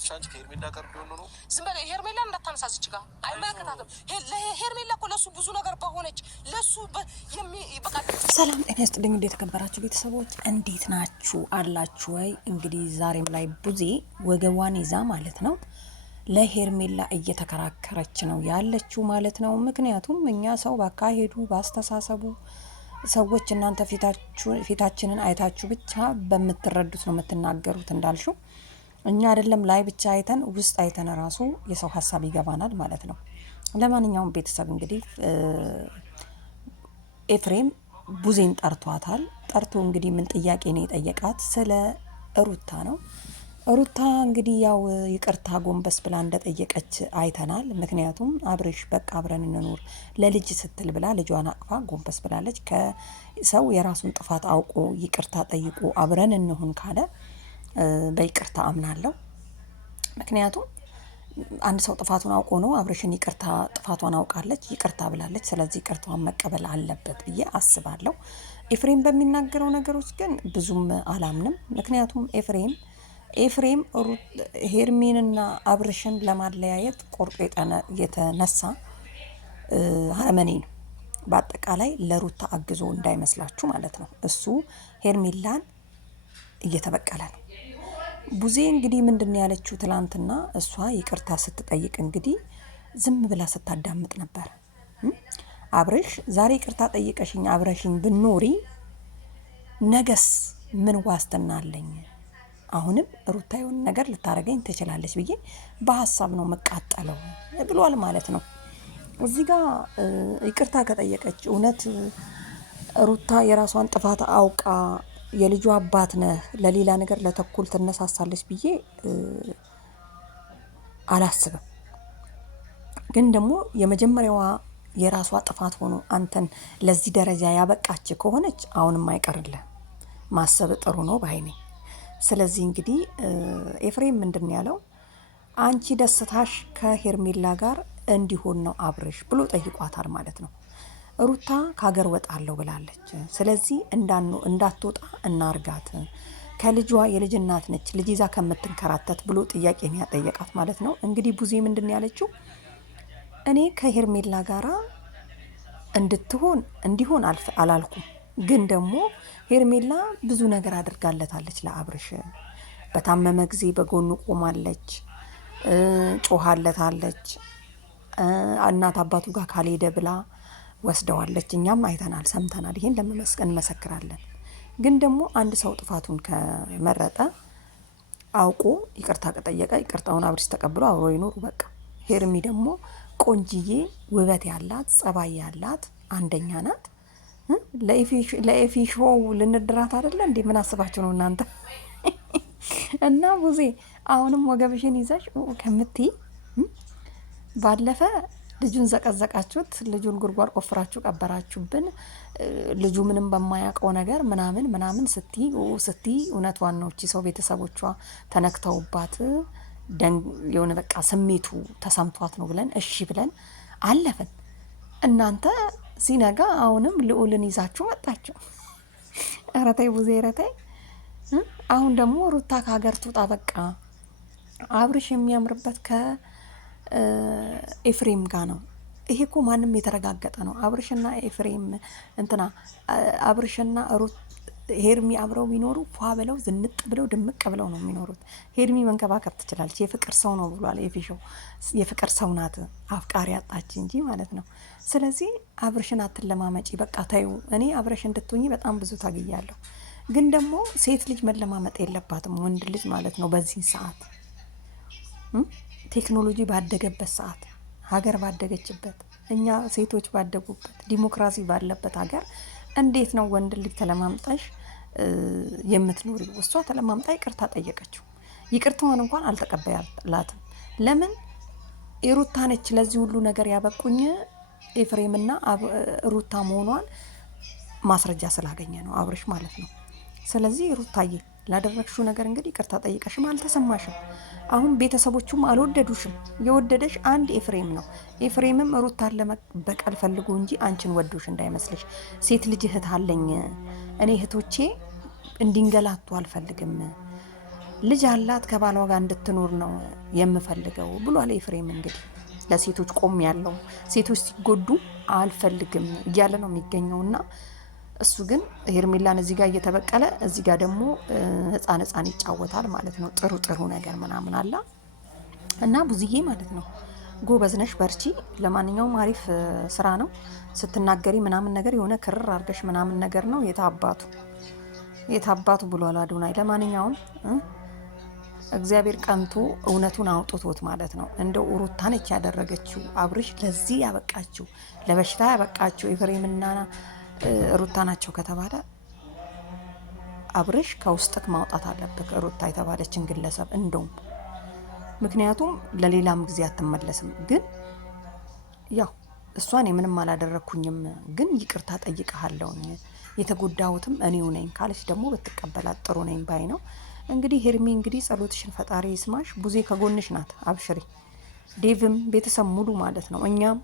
ፍላጎትሽ አንቺ ከሄርሜላ ጋር እንደሆነ ነው። ዝም በለ ሄርሜላ እንዳታነሳዝች ጋር አይመለከታትም። ሄርሜላ እኮ ለሱ ብዙ ነገር በሆነች ለሱ በቃ። ሰላም ጤና ይስጥልኝ። እንዴት ተከበራችሁ ቤተሰቦች እንዴት ናችሁ አላችሁ ወይ? እንግዲህ ዛሬም ላይ ቡዜ ወገቧን ይዛ ማለት ነው ለሄርሜላ እየተከራከረች ነው ያለችው ማለት ነው። ምክንያቱም እኛ ሰው ባካሄዱ ባስተሳሰቡ ሰዎች እናንተ ፊታችንን አይታችሁ ብቻ በምትረዱት ነው የምትናገሩት እንዳልሽው እኛ አይደለም ላይ ብቻ አይተን ውስጥ አይተን ራሱ የሰው ሀሳብ ይገባናል ማለት ነው። ለማንኛውም ቤተሰብ እንግዲህ ኤፍሬም ቡዜን ጠርቷታል። ጠርቶ እንግዲህ ምን ጥያቄ ነው የጠየቃት? ስለ ሩታ ነው። ሩታ እንግዲህ ያው ይቅርታ ጎንበስ ብላ እንደጠየቀች አይተናል። ምክንያቱም አብርሽ በቃ አብረን እንኑር ለልጅ ስትል ብላ ልጇን አቅፋ ጎንበስ ብላለች። ከሰው የራሱን ጥፋት አውቆ ይቅርታ ጠይቆ አብረን እንሁን ካለ በይቅርታ አምናለሁ። ምክንያቱም አንድ ሰው ጥፋቱን አውቆ ነው አብርሽን ይቅርታ ጥፋቷን አውቃለች ይቅርታ ብላለች። ስለዚህ ይቅርታዋን መቀበል አለበት ብዬ አስባለሁ። ኤፍሬም በሚናገረው ነገሮች ግን ብዙም አላምንም። ምክንያቱም ኤፍሬም ሄርሜንና አብርሽን ለማለያየት ቆርጦ የተነሳ አረመኔ ነው። በአጠቃላይ ለሩታ አግዞ እንዳይመስላችሁ ማለት ነው። እሱ ሄርሜላን እየተበቀለ ነው። ቡዜ እንግዲህ ምንድን ያለችው ትላንትና እሷ ይቅርታ ስትጠይቅ እንግዲህ ዝም ብላ ስታዳምጥ ነበር። አብርሽ ዛሬ ይቅርታ ጠይቀሽኝ አብረሽኝ ብኖሪ ነገስ ምን ዋስትና አለኝ? አሁንም ሩታ የሆነ ነገር ልታረገኝ ትችላለች ብዬ በሀሳብ ነው መቃጠለው ብሏል ማለት ነው። እዚህ ጋር ይቅርታ ከጠየቀች እውነት ሩታ የራሷን ጥፋት አውቃ የልጁ አባት ነህ ለሌላ ነገር ለተኩል ትነሳሳለች ብዬ አላስብም። ግን ደግሞ የመጀመሪያዋ የራሷ ጥፋት ሆኖ አንተን ለዚህ ደረጃ ያበቃች ከሆነች አሁንም አይቀርልህ ማሰብ ጥሩ ነው ባይኔ። ስለዚህ እንግዲህ ኤፍሬም ምንድን ያለው አንቺ ደስታሽ ከሄርሜላ ጋር እንዲሆን ነው አብርሽ ብሎ ጠይቋታል ማለት ነው። ሩታ ከሀገር ወጣለሁ ብላለች። ስለዚህ እንዳትወጣ እናርጋት፣ ከልጇ የልጅ እናት ነች ልጅ ይዛ ከምትንከራተት ብሎ ጥያቄ ነው ያጠየቃት ማለት ነው። እንግዲህ ቡዜ ምንድን ያለችው እኔ ከሄርሜላ ጋራ እንዲሆን አላልኩም፣ ግን ደግሞ ሄርሜላ ብዙ ነገር አድርጋለታለች ለአብርሽ። በታመመ ጊዜ በጎኑ ቆማለች፣ ጮሃለታለች፣ እናት አባቱ ጋር ካልሄደ ብላ ወስደዋለች። እኛም አይተናል ሰምተናል። ይሄን እንመሰክራለን። ግን ደግሞ አንድ ሰው ጥፋቱን ከመረጠ አውቆ ይቅርታ ከጠየቀ ይቅርታውን አብርሽ ተቀብሎ አብሮ ይኖሩ በቃ። ሄርሚ ደግሞ ቆንጅዬ ውበት ያላት ጸባይ ያላት አንደኛ ናት። ለኤፊ ሾው ልንድራት አይደለ እንዴ? ምን አስባችሁ ነው እናንተ? እና ቡዜ አሁንም ወገብሽን ይዘሽ ከምትይ ባለፈ ልጁን ዘቀዘቃችሁት፣ ልጁን ጉድጓድ ቆፍራችሁ ቀበራችሁብን፣ ልጁ ምንም በማያውቀው ነገር ምናምን ስትይ እውነቷን ነው። እቺ ሰው ቤተሰቦቿ ተነክተውባት የሆነ በቃ ስሜቱ ተሰምቷት ነው ብለን እሺ ብለን አለፍን። እናንተ ሲነጋ አሁንም ልዑልን ይዛችሁ መጣችሁ። ኧረ ተይ ቡዜ ኧረ ተይ። አሁን ደግሞ ሩታ ከሀገር ትውጣ በቃ። አብርሽ የሚያምርበት ኤፍሬም ጋር ነው። ይሄ እኮ ማንም የተረጋገጠ ነው። አብርሽና ኤፍሬም አብርሽና ሄርሚ አብረው ቢኖሩ ፏ ብለው ዝንጥ ብለው ድምቅ ብለው ነው የሚኖሩት። ሄርሚ መንከባከብ ትችላለች። የፍቅር ሰው ነው ብሏል ኤፊሾው። የፍቅር ሰው ናት፣ አፍቃሪ አጣች እንጂ ማለት ነው። ስለዚህ አብርሽን አትለማመጪ በቃ ታዩ። እኔ አብርሽ እንድትሆኚ በጣም ብዙ ታግያለሁ። ግን ደግሞ ሴት ልጅ መለማመጥ የለባትም ወንድ ልጅ ማለት ነው። በዚህ ሰዓት ቴክኖሎጂ ባደገበት ሰዓት፣ ሀገር ባደገችበት፣ እኛ ሴቶች ባደጉበት፣ ዲሞክራሲ ባለበት ሀገር እንዴት ነው ወንድ ልጅ ተለማምጠሽ የምትኖሪ? እሷ ተለማምጣ ይቅርታ ጠየቀችው። ይቅርታዋን እንኳን አልተቀበላትም። ለምን? ሩታ ነች ለዚህ ሁሉ ነገር ያበቁኝ ኤፍሬምና ሩታ መሆኗን ማስረጃ ስላገኘ ነው አብርሽ ማለት ነው። ስለዚህ ሩታዬ ላደረግሽው ነገር እንግዲህ ይቅርታ ጠይቀሽም አልተሰማሽም። አሁን ቤተሰቦቹም አልወደዱሽም። የወደደሽ አንድ ኤፍሬም ነው። ኤፍሬምም ሩታን ለመበቀል ፈልጎ እንጂ አንቺን ወዶሽ እንዳይመስልሽ። ሴት ልጅ እህት አለኝ እኔ እህቶቼ እንዲንገላቱ አልፈልግም ልጅ አላት ከባሏ ጋር እንድትኖር ነው የምፈልገው ብሏል ኤፍሬም። እንግዲህ ለሴቶች ቆም ያለው ሴቶች ሲጎዱ አልፈልግም እያለ ነው የሚገኘውና እሱ ግን ሄርሜላን እዚህ ጋር እየተበቀለ እዚህ ጋር ደግሞ ህፃን ይጫወታል ማለት ነው። ጥሩ ነገር ምናምን አላ እና ቡዝዬ ማለት ነው ጎበዝ ነሽ፣ በርቺ። ለማንኛውም አሪፍ ስራ ነው ስትናገሪ ምናምን ነገር የሆነ ክርር አድርገሽ ምናምን ነገር ነው የታባቱ ብሏል አዶናይ። ለማንኛውም እግዚአብሔር ቀንቶ እውነቱን አውጥቶት ማለት ነው። እንደው ሩታ ነች ያደረገችው አብርሽ ለዚህ ያበቃችው ለበሽታ ያበቃችው ኤፍሬምና ሩታ ናቸው ከተባለ አብርሽ ከውስጥክ ማውጣት አለብክ ሩታ የተባለችን ግለሰብ እንደውም። ምክንያቱም ለሌላም ጊዜ አትመለስም። ግን ያው እሷን የምንም አላደረኩኝም ግን ይቅርታ ጠይቀሃለሁ የተጎዳሁትም እኔው ነኝ ካለች ደግሞ ብትቀበላት ጥሩ ነኝ ባይ ነው። እንግዲህ ሄርሜ እንግዲህ ጸሎትሽን ፈጣሪ ይስማሽ። ቡዜ ከጎንሽ ናት፣ አብሽሪ። ዴቭም ቤተሰብ ሙሉ ማለት ነው እኛም